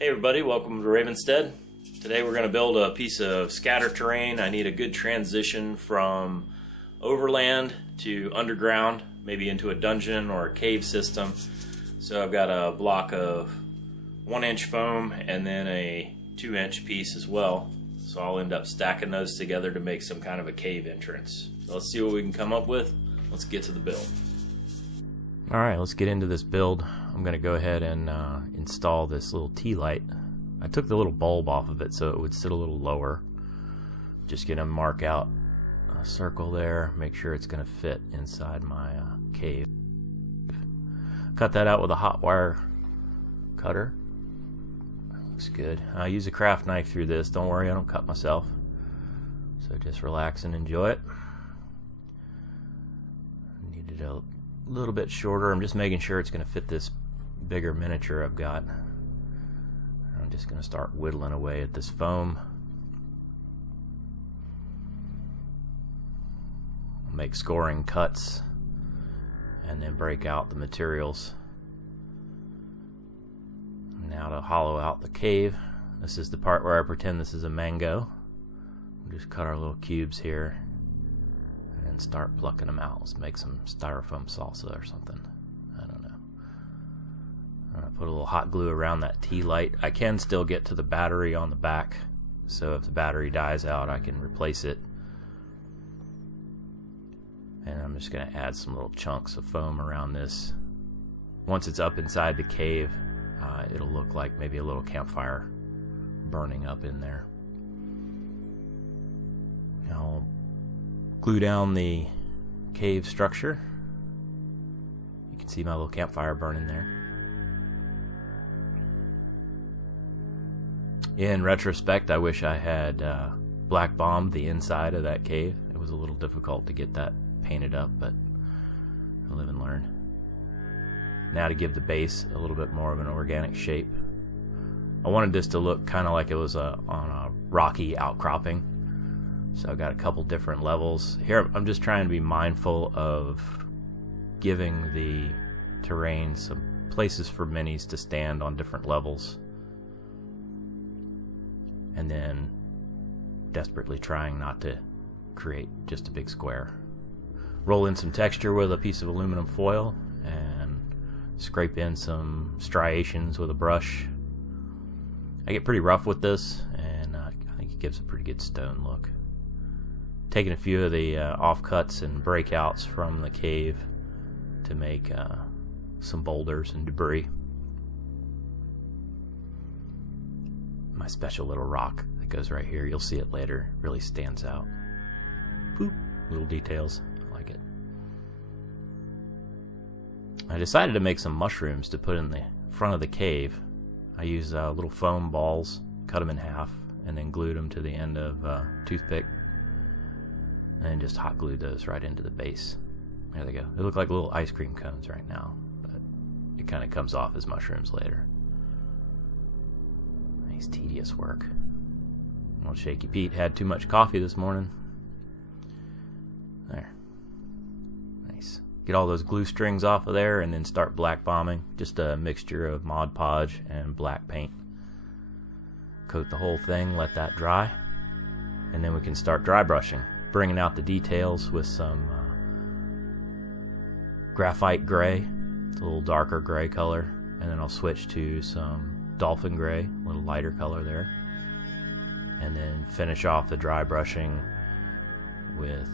Hey everybody, welcome to Ravenstead. Today we're going to build a piece of scatter terrain. I need a good transition from overland to underground, maybe into a dungeon or a cave system. So I've got a block of 1-inch foam and then a 2-inch piece as well. So I'll end up stacking those together to make some kind of a cave entrance. So let's see what we can come up with. Let's get to the build. Alright, let's get into this build. I'm going to go ahead and install this little tea light. I took the little bulb off of it so it would sit a little lower. Just going to mark out a circle there, make sure it's going to fit inside my cave. Cut that out with a hot wire cutter. Looks good. I use a craft knife through this. Don't worry, I don't cut myself. So just relax and enjoy it. Needed a little bit shorter. I'm just making sure it's going to fit this bigger miniature I've got. I'm just going to start whittling away at this foam. I'll make scoring cuts and then break out the materials. Now to hollow out the cave. This is the part where I pretend this is a mango. We'll just cut our little cubes here and start plucking them out. Let's make some styrofoam salsa or something. I don't know. I'm going to put a little hot glue around that tea light. I can still get to the battery on the back, so if the battery dies out I can replace it. And I'm just going to add some little chunks of foam around this. Once it's up inside the cave, it'll look like maybe a little campfire burning up in there. I'll glue down the cave structure. You can see my little campfire burning there. In retrospect, I wish I had black bombed the inside of that cave. It was a little difficult to get that painted up, but I live and learn. Now to give the base a little bit more of an organic shape. I wanted this to look kind of like it was on a rocky outcropping. So I've got a couple different levels. Here I'm just trying to be mindful of giving the terrain some places for minis to stand on different levels. And then desperately trying not to create just a big square. Roll in some texture with a piece of aluminum foil and scrape in some striations with a brush. I get pretty rough with this, and I think it gives a pretty good stone look. Taking a few of the offcuts and breakouts from the cave to make some boulders and debris. My special little rock that goes right here, you'll see it later, really stands out. Boop. Little details, I like it. I decided to make some mushrooms to put in the front of the cave. I used little foam balls, cut them in half, and then glued them to the end of a toothpick. And just hot glued those right into the base. There they go. They look like little ice cream cones right now, but it kind of comes off as mushrooms later. Nice tedious work. Old Shaky Pete had too much coffee this morning. There. Nice. Get all those glue strings off of there and then start black bombing. Just a mixture of Mod Podge and black paint. Coat the whole thing, let that dry, and then we can start dry brushing. Bringing out the details with some graphite gray. It's a little darker gray color. And then I'll switch to some dolphin gray, a little lighter color there. And then finish off the dry brushing with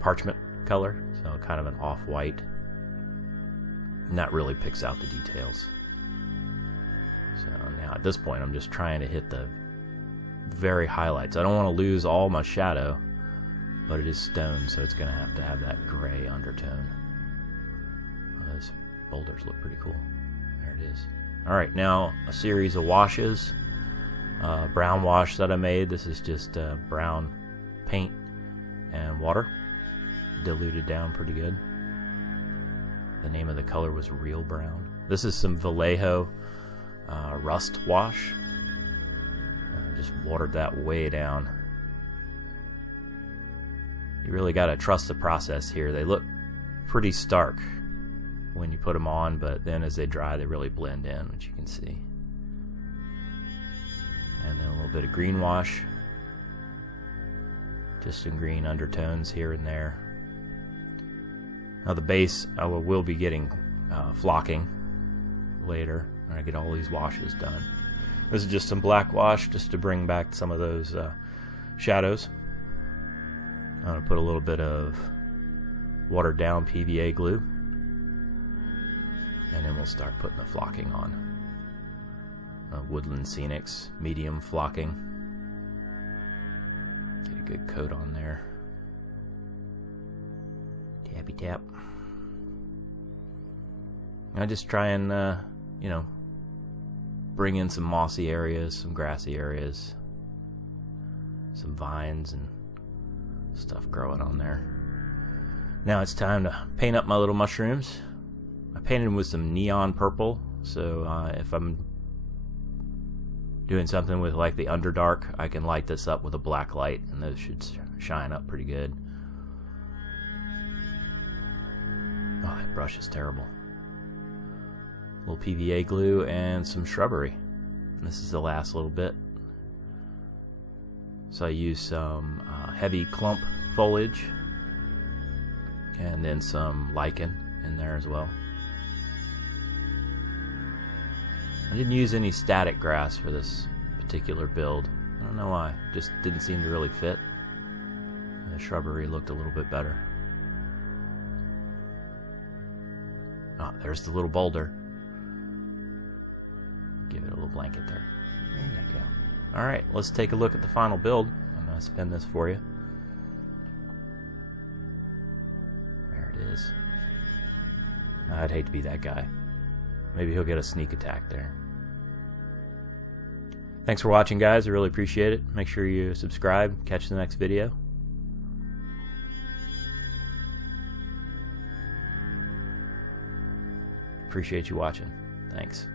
parchment color, so kind of an off-white. And that really picks out the details. So now at this point I'm just trying to hit the very highlights. I don't want to lose all my shadow, but it is stone, so it's going to have that gray undertone. Oh, those boulders look pretty cool. There it is. Alright, now a series of washes. Brown wash that I made. This is just brown paint and water. Diluted down pretty good. The name of the color was Real Brown. This is some Vallejo rust wash. Just watered that way down. You really got to trust the process here. They look pretty stark when you put them on, but then as they dry they really blend in, which you can see. and then a little bit of green wash, just some green undertones here and there. Now the base I will be getting flocking later when I get all these washes done. This is just some black wash just to bring back some of those shadows. I'm going to put a little bit of watered down PVA glue, and then we'll start putting the flocking on. Woodland Scenics medium flocking. Get a good coat on there. Tappy tap. I just try and bring in some mossy areas, some grassy areas, some vines and stuff growing on there. Now it's time to paint up my little mushrooms. I painted them with some neon purple, so if I'm doing something with like the Underdark, I can light this up with a black light and those should shine up pretty good. Oh, that brush is terrible. A little PVA glue and some shrubbery. This is the last little bit. So I use some heavy clump foliage and then some lichen in there as well. I didn't use any static grass for this particular build. I don't know why. Just didn't seem to really fit. And the shrubbery looked a little bit better. Oh, there's the little boulder. Give it a little blanket there. There you go. Alright, let's take a look at the final build. I'm going to spin this for you. There it is. I'd hate to be that guy. Maybe he'll get a sneak attack there. Thanks for watching, guys. I really appreciate it. Make sure you subscribe. Catch the next video. Appreciate you watching. Thanks.